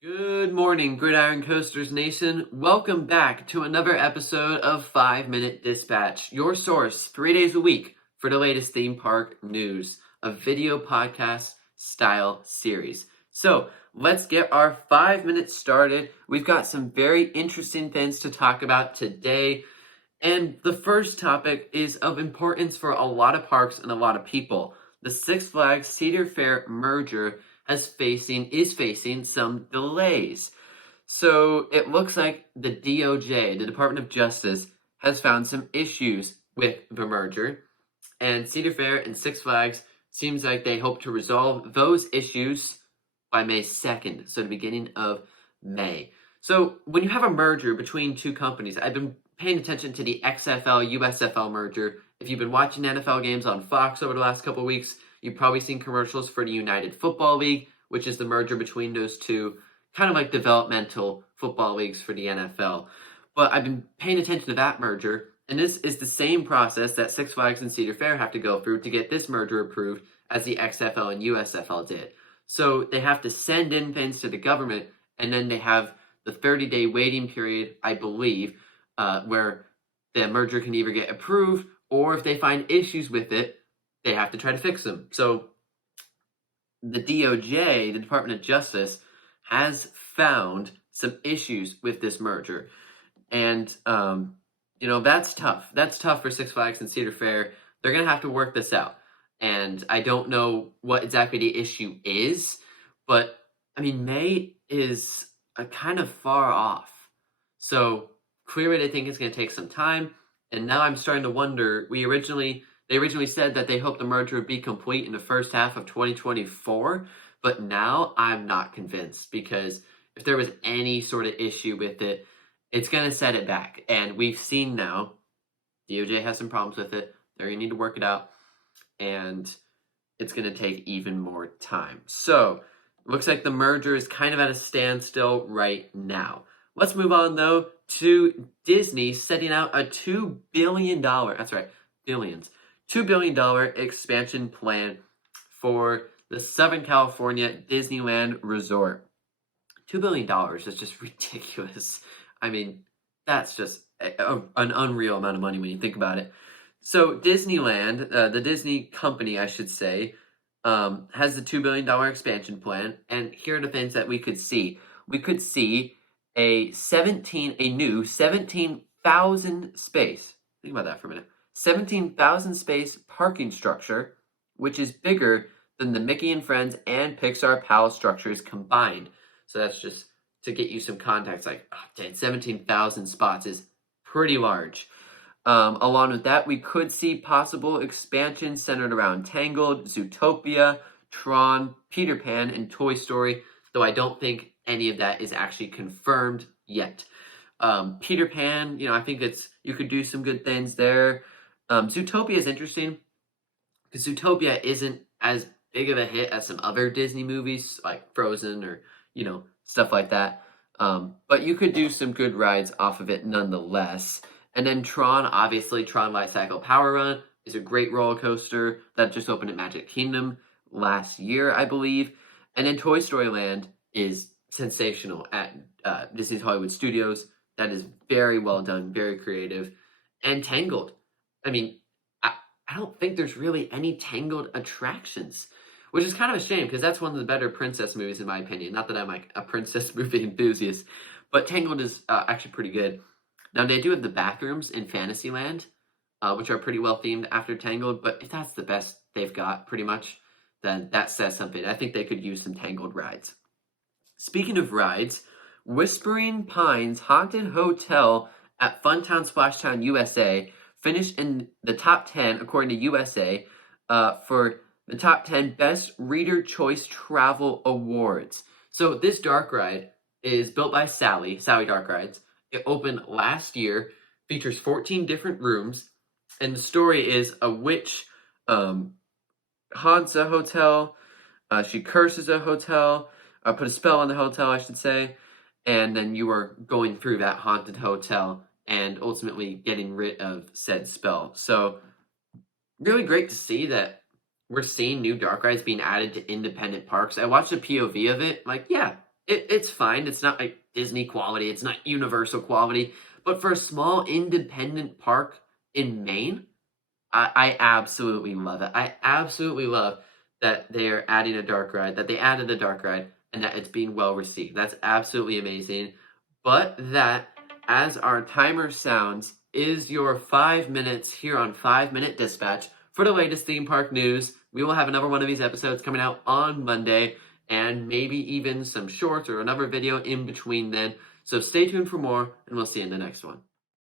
Good morning, Gridiron Coasters Nation. Welcome back to another episode of 5 Minute Dispatch, your source 3 days a week for the latest theme park news, a video podcast style series. So let's get our 5 minutes started. We've got some very interesting things to talk about today. And the first topic is of importance for a lot of parks and a lot of people. The Six Flags Cedar Fair merger is facing some delays. So it looks like the DOJ, the Department of Justice, has found some issues with the merger. And Cedar Fair and Six Flags seems like they hope to resolve those issues by May 2nd, so the beginning of May. So when you have a merger between two companies, I've been paying attention to the XFL USFL merger. If you've been watching NFL games on Fox over the last couple of weeks, you've probably seen commercials for the United Football League, which is the merger between those two, kind of like developmental football leagues for the NFL. But I've been paying attention to that merger, and this is the same process that Six Flags and Cedar Fair have to go through to get this merger approved as the XFL and USFL did. So they have to send in things to the government, and then they have the 30-day waiting period, I believe, where the merger can either get approved, or if they find issues with it, they have to try to fix them. So the DOJ, the Department of Justice, has found some issues with this merger. And, that's tough. That's tough for Six Flags and Cedar Fair. They're going to have to work this out. And I don't know what exactly the issue is, but, May is a kind of far off. So clearly they think it's going to take some time. And now I'm starting to wonder, they originally said that they hoped the merger would be complete in the first half of 2024, but now I'm not convinced, because if there was any sort of issue with it, it's going to set it back. And we've seen now DOJ has some problems with it. They're going to need to work it out, and it's going to take even more time. So it looks like the merger is kind of at a standstill right now. Let's move on, though, to Disney setting out a $2 billion, that's right, billions, $2 billion expansion plan for the Southern California Disneyland Resort. $2 billion is just ridiculous. That's just an unreal amount of money when you think about it. So Disneyland, the Disney company, I should say, has the $2 billion expansion plan. And here are the things that we could see. We could see a new 17,000 space. Think about that for a minute. 17,000 space parking structure, which is bigger than the Mickey and Friends and Pixar Palace structures combined. So that's just to get you some context. 17,000 spots is pretty large. Along with that, we could see possible expansion centered around Tangled, Zootopia, Tron, Peter Pan, and Toy Story, though I don't think any of that is actually confirmed yet. Peter Pan, I think you could do some good things there. Zootopia is interesting because Zootopia isn't as big of a hit as some other Disney movies like Frozen or, stuff like that. But you could do some good rides off of it nonetheless. And then Tron, obviously, Tron Light Cycle Power Run is a great roller coaster that just opened at Magic Kingdom last year, I believe. And then Toy Story Land is sensational at Disney's Hollywood Studios. That is very well done, very creative. And Tangled. I don't think there's really any Tangled attractions, which is kind of a shame because that's one of the better princess movies in my opinion. Not that I'm like a princess movie enthusiast, but Tangled is actually pretty good. Now, they do have the bathrooms in Fantasyland, which are pretty well themed after Tangled, but if that's the best they've got, pretty much, then that says something. I think they could use some Tangled rides. Speaking of rides, Whispering Pines Haunted Hotel at Funtown Splashtown USA finished in the top 10, according to USA, for the top 10 Best Reader Choice Travel Awards. So this dark ride is built by Sally Dark Rides. It opened last year, features 14 different rooms, and the story is a witch haunts a hotel, she curses a hotel, put a spell on the hotel, I should say, and then you are going through that haunted hotel and ultimately getting rid of said spell. So really great to see that we're seeing new dark rides being added to independent parks. I watched a POV of it, yeah, It's fine. It's not like Disney quality. It's not Universal quality. But for a small independent park in Maine, I absolutely love it. I absolutely love that they're adding a dark ride, that they added a dark ride, and that it's being well received. That's absolutely amazing. But that, as our timer sounds, is your 5 minutes here on 5 Minute Dispatch for the latest theme park news. We will have another one of these episodes coming out on Monday, and maybe even some shorts or another video in between then. So stay tuned for more, and we'll see you in the next one.